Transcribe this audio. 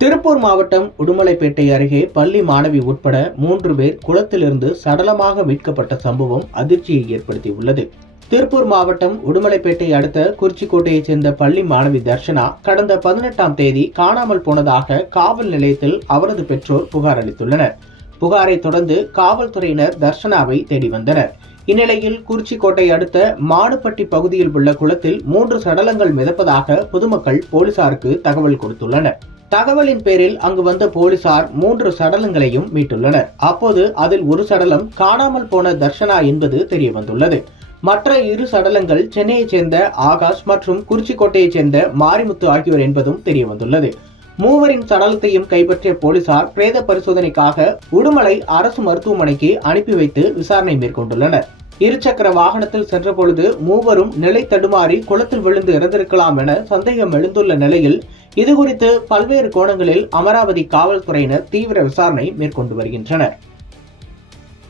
திருப்பூர் மாவட்டம் உடுமலைப்பேட்டை அருகே பள்ளி மாணவி உட்பட 3 பேர் குளத்திலிருந்து சடலமாக மீட்கப்பட்ட சம்பவம் அதிர்ச்சியை ஏற்படுத்தியுள்ளது. திருப்பூர் மாவட்டம் உடுமலைப்பேட்டை அடுத்த குறிச்சிக்கோட்டையைச் சேர்ந்த பள்ளி மாணவி தர்ஷனா கடந்த 18ஆம் தேதி காணாமல் போனதாக காவல் நிலையத்தில் அவரது பெற்றோர் புகார் அளித்துள்ளனர். புகாரை தொடர்ந்து காவல்துறையினர் தர்ஷனாவை தேடி வந்தனர். இந்நிலையில் குறிச்சிக்கோட்டை அடுத்த மாடுப்பட்டி பகுதியில் உள்ள குளத்தில் 3 சடலங்கள் மிதப்பதாக பொதுமக்கள் போலீசாருக்கு தகவல் கொடுத்துள்ளனர். தகவலின் பேரில் அங்கு வந்த போலீசார் 3 சடலங்களையும் மீட்டுள்ளனர். அப்போது அதில் ஒரு சடலம் காணாமல் போன தர்ஷனா என்பது தெரிய வந்துள்ளது. மற்ற 2 சடலங்கள் சென்னையைச் சேர்ந்த ஆகாஷ் மற்றும் குறிச்சிக்கோட்டையைச் சேர்ந்த மாரிமுத்து ஆகியோர் என்பதும் தெரிய வந்துள்ளது. மூவரின் சடலத்தையும் கைப்பற்றிய போலீசார் பிரேத பரிசோதனைக்காக உடுமலை அரசு மருத்துவமனைக்கு அனுப்பி வைத்து விசாரணை மேற்கொண்டுள்ளனர். இருசக்கர வாகனத்தில் சென்றபொழுது மூவரும் நிலை தடுமாறி குளத்தில் விழுந்து இறந்திருக்கலாம் என சந்தேகம் எழுந்துள்ள நிலையில் இதுகுறித்து பல்வேறு கோணங்களில் அமராவதி காவல்துறையினர் தீவிர விசாரணை மேற்கொண்டு வருகின்றனர்.